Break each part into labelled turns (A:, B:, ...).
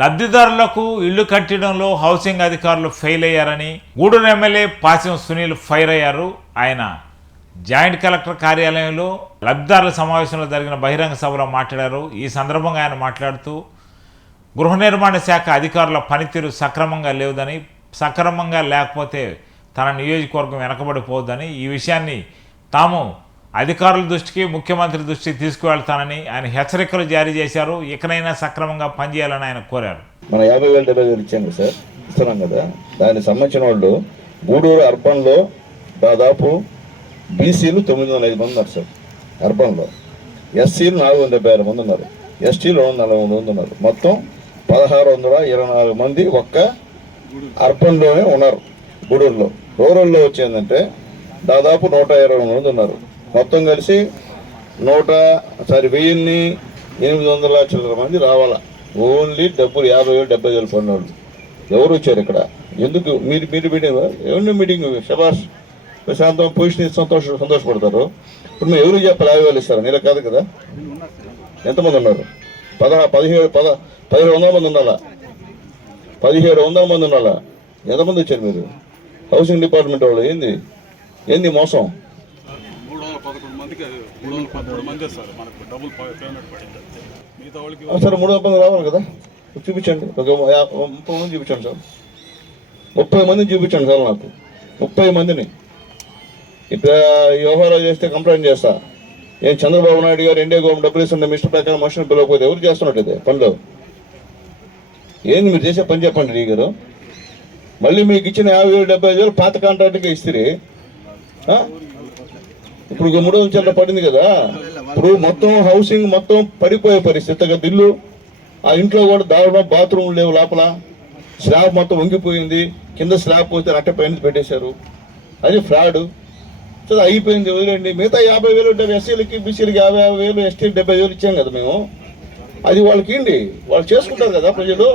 A: లబ్ధిదారులకు ఇళ్ళు కట్టడంలో హౌసింగ్ అధికారులు ఫెయిల్ అయ్యారని గూడూరు ఎమ్మెల్యే పాసిం సునీల్ ఫైర్ అయ్యారు. ఆయన జాయింట్ కలెక్టర్ కార్యాలయంలో లబ్ధిదారుల సమావేశంలో జరిగిన బహిరంగ సభలో మాట్లాడారు. ఈ సందర్భంగా ఆయన మాట్లాడుతూ గృహ నిర్మాణ శాఖ అధికారుల పనితీరు సక్రమంగా లేదని సక్రమంగా లేకపోతే తన నియోజకవర్గం వెనకబడిపోవద్దని ఈ విషయాన్ని తాము అధికారుల దృష్టికి ముఖ్యమంత్రి దృష్టికి తీసుకువెళ్తానని ఆయన హెచ్చరికలు జారీ చేశారు. ఇకనైనా సక్రమంగా పనిచేయాలని ఆయన కోరారు.
B: మన యాభై వేల డెబ్బై వేలు ఇచ్చాము సార్ ఇస్తున్నాం కదా. దానికి సంబంధించిన వాళ్ళు గూడూరు అర్బన్లో దాదాపు బీసీలు తొమ్మిది వందల ఐదు మంది ఉన్నారు సార్ అర్బన్లో. ఎస్సీలు నాలుగు వందల డెబ్బై ఆరు మంది ఉన్నారు. ఎస్టీలు రెండు వందల నలభై మంది ఉన్నారు. మొత్తం పదహారు వందల ఇరవై నాలుగు మంది ఒక్క అర్బన్లోనే ఉన్నారు గూడూరులో. రూరల్లో వచ్చేందంటే దాదాపు నూట ఇరవై మంది ఉన్నారు. మొత్తం కలిసి నూట సారీ వెయ్యిన్ని ఎనిమిది వందల చిల్లర మంది రావాలా. ఓన్లీ డబ్బులు యాభై వేలు డెబ్బై వేలు పడిన వాళ్ళు. ఎవరు వచ్చారు ఇక్కడ? ఎందుకు? మీరు మీరు మీటింగ్ ఎవరిని మీటింగ్? శబాష్ ప్రశాంతం పొజిషన్ సంతోష సంతోషపడతారు. ఇప్పుడు మేము ఎవరు చెప్పాలి? యాభై వేలు ఇస్తారు? నీళ్ళ కాదు కదా? ఎంతమంది ఉన్నారు? పదహా పదిహేడు పద పదిహేడు వందల మంది ఉండాలా పదిహేడు వందల మంది ఉండాలా ఎంతమంది వచ్చారు మీరు? హౌసింగ్ డిపార్ట్మెంట్ వాళ్ళు ఏంది? ఏంది మోసం?
C: మందికి మూడు వందల మంది సార్ మనకు డబుల్ పేమెంట్ పడింది. మిగతా వాళ్ళకి
B: మూడు వందల రావాలి కదా? చూపించండి. ఒక ముప్పై మంది చూపించండి సార్. ముప్పై మందిని చూపించండి సార్ నాకు. ముప్పై మందిని. ఇట్లా ఈ వ్యవహారాలు చేస్తే కంప్లైంట్ చేస్తా. ఏం చంద్రబాబు నాయుడు గారు ఇండియా గవర్నమెంట్ డబ్బులు ఇస్తున్న మిస్టర్ ప్రకారం మనుషులు పిలవకపోతే ఎవరు చేస్తున్నట్టు ఇది పనులు? ఏంది మీరు చేసే పని చెప్పండి రీ గారు? మళ్ళీ మీకు ఇచ్చిన యాభై వేలు డెబ్బై ఐదు వేలు పాత కాంట్రాక్ట్కి ఇస్తే ఇప్పుడు ఇక మూడు వందల పడింది కదా. ఇప్పుడు మొత్తం హౌసింగ్ మొత్తం పడిపోయే పరిస్థితి. కదా ఇల్లు ఆ ఇంట్లో కూడా దారుణం బాత్రూమ్ లేవు లోపల. స్లాబ్ మొత్తం వంగిపోయింది. కింద స్లాబ్ పోతే అట్ట పైన పెట్టేశారు. అది ఫ్రాడ్. సో అయిపోయింది వదిలేండి మిగతా యాభై వేలు ఉంటారు ఎస్సీలకి బీసీలకి యాభై యాభై వేలు ఎస్టీ డెబ్బై వేలు ఇచ్చాం కదా మేము. అది వాళ్ళకి ఏంటి? వాళ్ళు చేసుకుంటారు కదా ప్రజలు.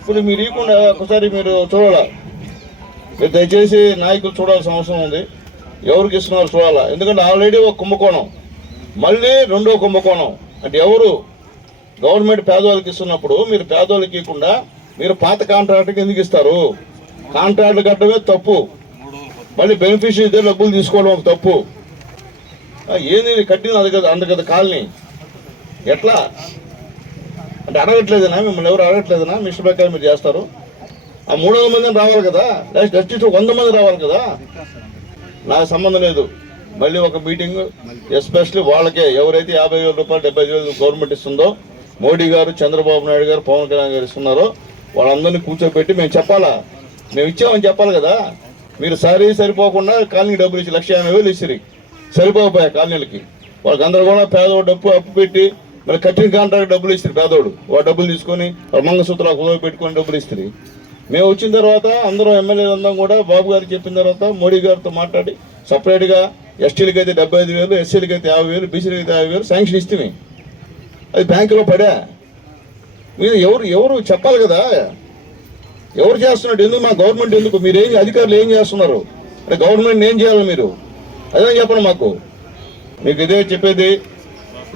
B: ఇప్పుడు మీరు ఇవ్వకుండా ఒకసారి మీరు చూడాలా? మీరు దయచేసి నాయకులు చూడాల్సిన అవసరం ఉంది. ఎవరికి ఇస్తున్నారు చూడాలా? ఎందుకంటే ఆల్రెడీ ఒక కుంభకోణం. మళ్ళీ రెండో కుంభకోణం. అంటే ఎవరు? గవర్నమెంట్ పేదవాళ్ళకి ఇస్తున్నప్పుడు మీరు పేదవాళ్ళకి ఇవ్వకుండా మీరు పాత కాంట్రాక్ట్కి ఎందుకు ఇస్తారు? కాంట్రాక్ట్ కట్టడమే తప్పు. మళ్ళీ బెనిఫిషియరీ దగ్గర డబ్బులు తీసుకోవడం ఒక తప్పు. ఏంది కట్టిన అది కదా అందు కదా కాలనీ. ఎట్లా? అంటే అడగట్లేదనా? మిమ్మల్ని ఎవరు అడగట్లేదనా? మిస్టర్ ప్రకారం మీరు చేస్తారు. ఆ మూడు వందల మంది రావాలి కదా? నెక్స్ట్ అట్లీస్ట్ వంద మంది రావాలి కదా? నాకు సంబంధం లేదు. మళ్ళీ ఒక మీటింగ్ ఎస్పెషల్లీ వాళ్ళకే ఎవరైతే యాభై వేల రూపాయలు డెబ్బై ఐదు వేలు గవర్నమెంట్ ఇస్తుందో మోడీ గారు చంద్రబాబు నాయుడు గారు పవన్ కళ్యాణ్ గారు ఇస్తున్నారో వాళ్ళందరినీ కూర్చోబెట్టి మేము చెప్పాలా? మేము ఇచ్చామని చెప్పాలి కదా? మీరు సరి సరిపోకుండా కాలనీ డబ్బులు ఇచ్చి లక్ష యాభై వేలు ఇచ్చిరి. సరిపోకపోయా కాలనీలకి? వాళ్ళకి అందరూ కూడా పేదోడు డబ్బు అప్పు పెట్టి మరి కట్టిన కాంట్రాక్ట్ డబ్బులు ఇస్తారు పేదోడు. వాడు డబ్బులు తీసుకొని వాళ్ళ మంగళసూత్రాలు కుదవ పెట్టుకొని డబ్బులు ఇస్తారు మేము వచ్చిన తర్వాత అందరం ఎమ్మెల్యేలందరం కూడా బాబు గారు చెప్పిన తర్వాత మోడీ గారితో మాట్లాడి సపరేట్గా ఎస్టీలకి అయితే డెబ్బై ఐదు వేలు ఎస్సీలకి అయితే యాభై వేలు బీసీలకి అయితే యాభై వేలు శాంక్షన్ ఇస్తే అది బ్యాంకులో పడా. మీరు ఎవరు ఎవరు చెప్పాలి కదా? ఎవరు చేస్తున్నట్టు ఎందుకు మా గవర్నమెంట్ ఎందుకు? మీరు ఏం అధికారులు ఏం చేస్తున్నారు? అంటే గవర్నమెంట్ ఏం చేయాలి మీరు? అదే చెప్పండి మాకు. మీకు ఇదే చెప్పేది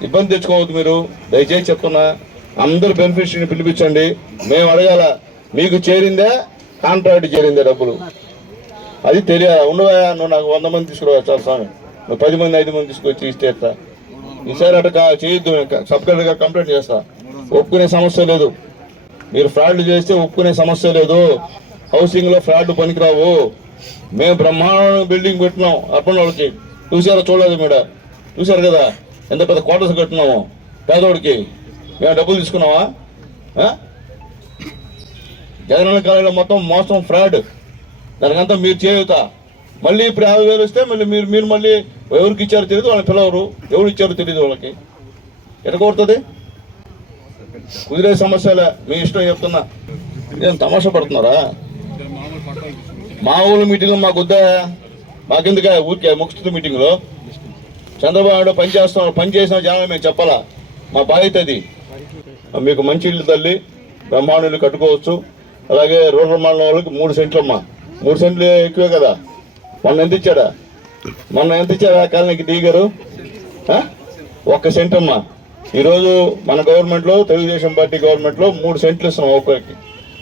B: ఇబ్బంది తెచ్చుకోవద్దు మీరు. దయచేసి చెప్తున్నా అందరు బెనిఫిషరీని పిలిపించండి. మేము అడగాల మీకు చేరిందే కాంట్రాక్ట్ చేరిందే డబ్బులు. అది తెలియాలి ఉండవా నువ్వు నాకు వంద మంది తీసుకురా చాలా స్వామి. నువ్వు పది మంది ఐదు మంది తీసుకొచ్చి ఇస్తే ఎట్లా? ఈసారి చేయొద్దు సబ్ కలెక్టర్గా కంప్లైంట్ చేస్తా. ఒప్పుకునే సమస్య లేదు. మీరు ఫ్రాడ్ చేస్తే ఒప్పుకునే సమస్య లేదు. హౌసింగ్లో ఫ్రాడ్ పనికిరావు. మేము బ్రహ్మాండ బిల్డింగ్ పెట్టినాం అర్పణ వాళ్ళకి. చూసారా చూడలేదు మేడ. చూసారు కదా ఎంత పెద్ద క్వార్టర్స్ కట్టినాము. పేదోడికి. మేము డబ్బులు తీసుకున్నావా జగనన్న కాలంలో మొత్తం మోసం ఫ్రాడ్. దానికంతా మీరు చేయుత మళ్ళీ ఇప్పుడు యాభై వేలు వస్తే మళ్ళీ మీరు మీరు మళ్ళీ ఎవరికి ఇచ్చారో తెలియదు వాళ్ళని పిలవరు. ఎవరు ఇచ్చారో తెలియదు వాళ్ళకి. ఎట్లా కోరుతుంది కుదిరే సమస్యలే మీ ఇష్టం చెప్తున్నా. ఏం తమాషా పడుతున్నారా?
C: మా
B: ఊళ్ళో మీటింగ్ మాకు వద్దా? మాకెందుక ఊరికే ముఖ్యత మీటింగ్లో? చంద్రబాబు నాయుడు పని చేస్తున్నాం పని చేసిన జనాలు మేము చెప్పాలా? మా బాధ్యత అది. మీకు మంచి ఇల్లు తల్లి బ్రహ్మాండులు కట్టుకోవచ్చు. అలాగే రూరల్ మండలం వాళ్ళకి మూడు సెంట్లమ్మా. మూడు సెంట్లు ఎక్కువే కదా. మొన్న ఎంత ఇచ్చాడా? మొన్న ఎంత ఇచ్చాడా కాలనీకి దిగారు ఒక్క సెంట్ అమ్మా ఈరోజు మన గవర్నమెంట్లో తెలుగుదేశం పార్టీ గవర్నమెంట్లో మూడు సెంట్లు ఇస్తున్నాం ఒక్కరికి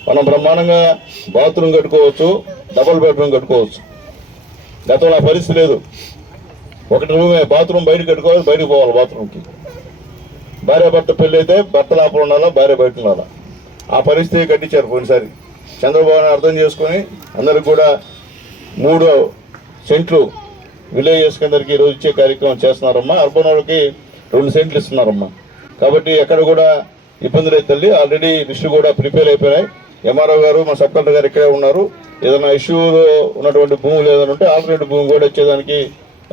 B: మనం బ్రహ్మాండంగా బాత్రూమ్ కట్టుకోవచ్చు డబుల్ బెడ్రూమ్ కట్టుకోవచ్చు. గతంలో ఆ పరిస్థితి లేదు. ఒకటి రూమే బాత్రూమ్ బయట కట్టుకోవాలి బయటకు పోవాలి బాత్రూమ్కి. భార్య భర్త పెళ్ళి అయితే భర్త లోపల ఉండాలా భార్య బయట ఉండాలా? ఆ పరిస్థితి కట్టించారు పోయినసారి. చంద్రబాబు అర్థం చేసుకొని అందరికి కూడా మూడు సెంట్లు విలేజెస్ అందరికీ ఈరోజు ఇచ్చే కార్యక్రమం చేస్తున్నారమ్మా. అర్బన్ వాళ్ళకి రెండు సెంట్లు ఇస్తున్నారమ్మా. కాబట్టి ఎక్కడ కూడా ఇబ్బందులు అయితే తల్లి. ఆల్రెడీ లిస్టు కూడా ప్రిపేర్ అయిపోయినాయి. ఎంఆర్ఓ గారు మా సబ్ కలెక్టర్ గారు ఇక్కడే ఉన్నారు. ఏదైనా ఇష్యూలో ఉన్నటువంటి భూములు ఏదైనా ఉంటే ఆల్టర్నేటివ్ భూమి కూడా ఇచ్చేదానికి